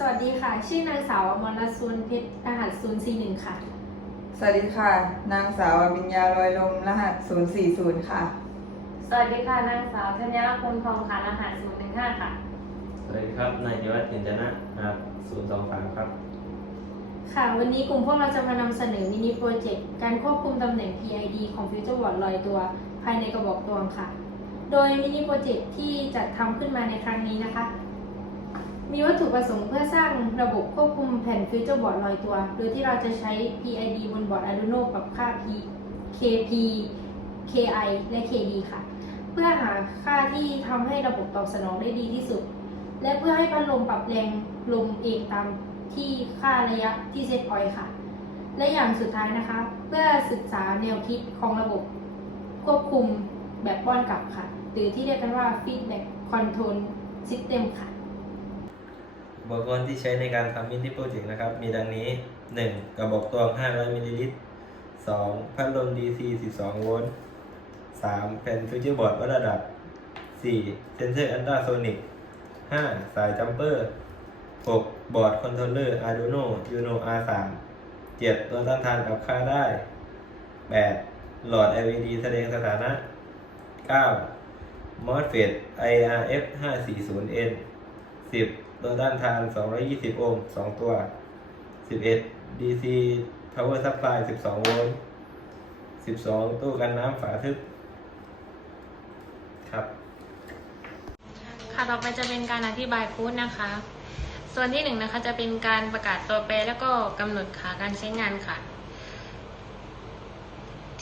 สวัสดีค่ะ ชื่อนางสาวอมรสุนเพชรรหัส 041 ค่ะ สวัสดีค่ะ นางสาวอภิญญาลอยลมรหัส 040 ค่ะ สวัสดีค่ะ นางสาวธัญรักษ์พลทองค่ะ รหัส 015 ค่ะ สวัสดีครับนายยวัฒน์เห็นจนะนะครับศูนย์สองสามครับ ค่ะ วันนี้กลุ่มพวกเราจะมานำเสนอมินิโปรเจกต์การควบคุมตำแหน่ง PID ของฟิวเจอร์บอร์ดลอยตัว ภายในกระบอกตวงค่ะ โดยมินิโปรเจกต์ที่จัดทำขึ้นมาในครั้งนี้นะคะ มีวัตถุประสงค์เพื่อสร้างระบบควบคุมแผ่นฟิวเจอร์บอร์ดลอยตัว โดยที่เราจะใช้ PID บนบอร์ด Arduino กับค่า P KP KI และ KD ค่ะ เพื่อหาค่าที่ทำให้ระบบตอบสนองได้ดีที่สุด และเพื่อให้พัดลมปรับแรงลมเองตามที่ค่าระยะที่เซตพอยค่ะ และอย่างสุดท้ายนะคะ เพื่อศึกษาแนวคิดของระบบควบคุมแบบป้อนกลับค่ะ หรือที่เรียกกันว่า feedback control system ค่ะ ปกรณ์ที่ใช้ในการทำมินิโปรเจกต์นะครับ มีดังนี้ 1. กระบอกตวง 500มิลลิลิตร 2. พัดลม DC 12 โวลต์ 3. แผ่นฟิวเจอร์บอร์ดวัดระดับ 4. เซนเซอร์อันตราโซนิก 5. สายจัมเปอร์ 6. บอร์ดคอนโทรลเลอร์ Arduino Uno R3 7. ตัวต้านทานกับค่าได้ 8. หลอด LED แสดงสถานะ 9. MOSFET IRF 540N 10 ตัวต้านทาน 220 โอห์ม 2 ตัว 11 DC Power Supply 12 โวลต์ 12 ตู้กันน้ำฝาทึบ ครับ ค่ะ ต่อไปจะเป็นการอธิบายโค้ดนะคะ ส่วนที่หนึ่งนะคะจะเป็นการประกาศตัวแปรแล้วก็กำหนดขาการใช้งานค่ะ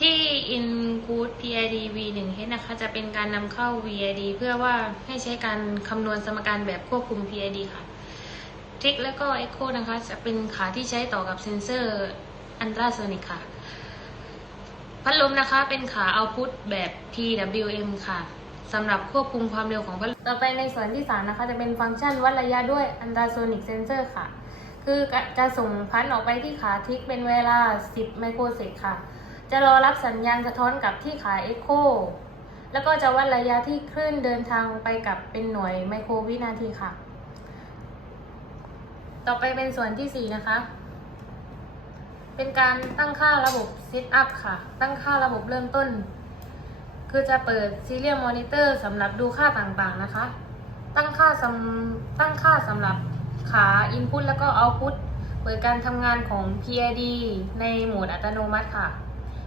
ที่ include PID v1h นะคะ จะเป็นการนำเข้า VID เพื่อว่าให้ใช้การคำนวณสมการแบบควบคุม PID ค่ะทิกและก็ Echo นะคะ จะเป็นขาที่ใช้ต่อกับเซนเซอร์อันตราโซนิกค่ะ พัดลมนะคะเป็นขา output แบบ PWM ค่ะสำหรับควบคุมความเร็วของพัดลมต่อไปในส่วนที่ 3 นะคะ จะเป็นฟังก์ชันวัดระยะด้วย ultrasonic sensor ค่ะ คือจะส่งพันออกไปที่ขาทิกเป็นเวลา 10 ไมโครเซกค่ะ จะรอรับสัญญาณสะท้อนกับที่ขาย Echo แล้วก็จะวัดระยะที่คลื่นเดินทางไปกับเป็นหน่วยไมโครวินาทีค่ะ ต่อไปเป็นส่วนที่ 4 นะคะ เป็นการตั้งค่าระบบ Set Up ค่ะ ตั้งค่าระบบเริ่มต้น คือจะเปิด Serial Monitor สำหรับดูค่าต่างๆนะคะ ตั้งค่าสำตั้งค่าสำหรับขา Input แล้วก็ Output เปิดการทำงานของ PID ในโหมดอัตโนมัติค่ะ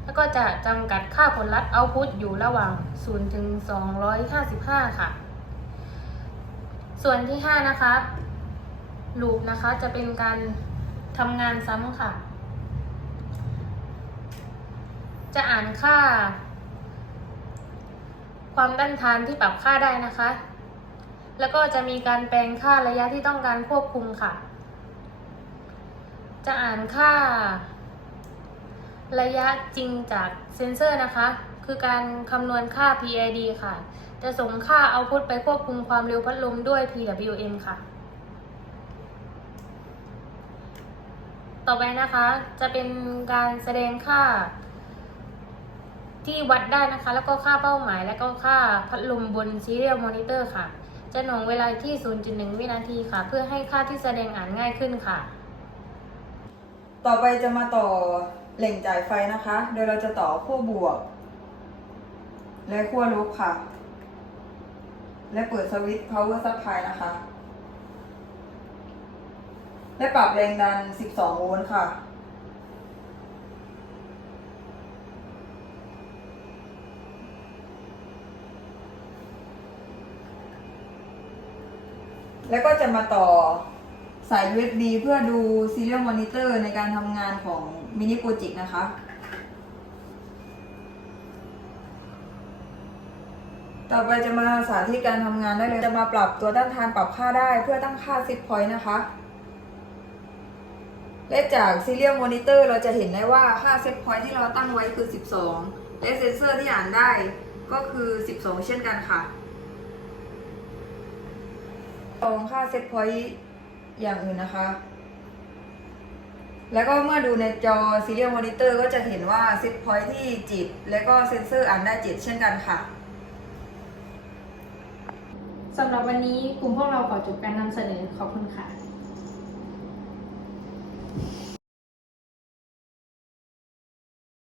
แล้วก็จะจำกัดค่าผลลัพธ์ Output อยู่ระหว่าง 0 ถึง 255 ค่ะ ส่วนที่ 5 นะคะลูปนะคะจะเป็นการทำงานซ้ำค่ะ จะอ่านค่า ความต้านทานที่ปรับค่าได้นะคะ แล้วก็จะมีการแปลงค่าระยะที่ต้องการควบคุมค่ะ จะอ่านค่า ระยะจริงจากเซนเซอร์นะคะ คือการคำนวณค่า PID ค่ะ จะส่งค่าเอาพุตไปควบคุมความเร็วพัดลมด้วย PWM ค่ะ ต่อไปนะคะ จะเป็นการแสดงค่า ที่วัดได้นะคะ แล้วก็ค่าเป้าหมาย แล้วก็ค่าพัดลมบน Serial Monitor ค่ะ จะหน่วงเวลาที่ 0.1 วินาทีค่ะ เพื่อให้ค่าที่แสดงอ่านง่ายขึ้นค่ะ ต่อไปจะมาต่อ แหล่งจ่ายไฟนะคะ โดยเราจะต่อขั้วบวก และขั้วลบค่ะ และเปิดสวิตช์ power supply นะคะ และปรับแรงดัน 12 โวลต์ค่ะ แล้วก็จะมาต่อ สาย USB เพื่อดู serial monitor ในการทำงานของมินิโปรเจกต์นะคะ ต่อไปจะมาสาธิตการทำงานได้เลย จะมาปรับตัวต้านทานปรับค่าได้เพื่อตั้งค่า set point นะคะ และจาก serial monitor เราจะเห็นได้ว่าค่า set point ที่เราตั้งไว้คือ 12 และเซนเซอร์ที่อ่านได้ก็คือ 12 เช่นกันค่ะลองค่าเซตพ อย่างอื่นนะคะ แล้วก็เมื่อดูในจอ Serial Monitor ก็จะเห็นว่าเซตพอยต์ที่จิต และก็เซนเซอร์อ่านได้จิตเช่นกันค่ะสำหรับวันนี้กลุ่มพวกเราขอจบการนำเสนอขอบคุณค่ะ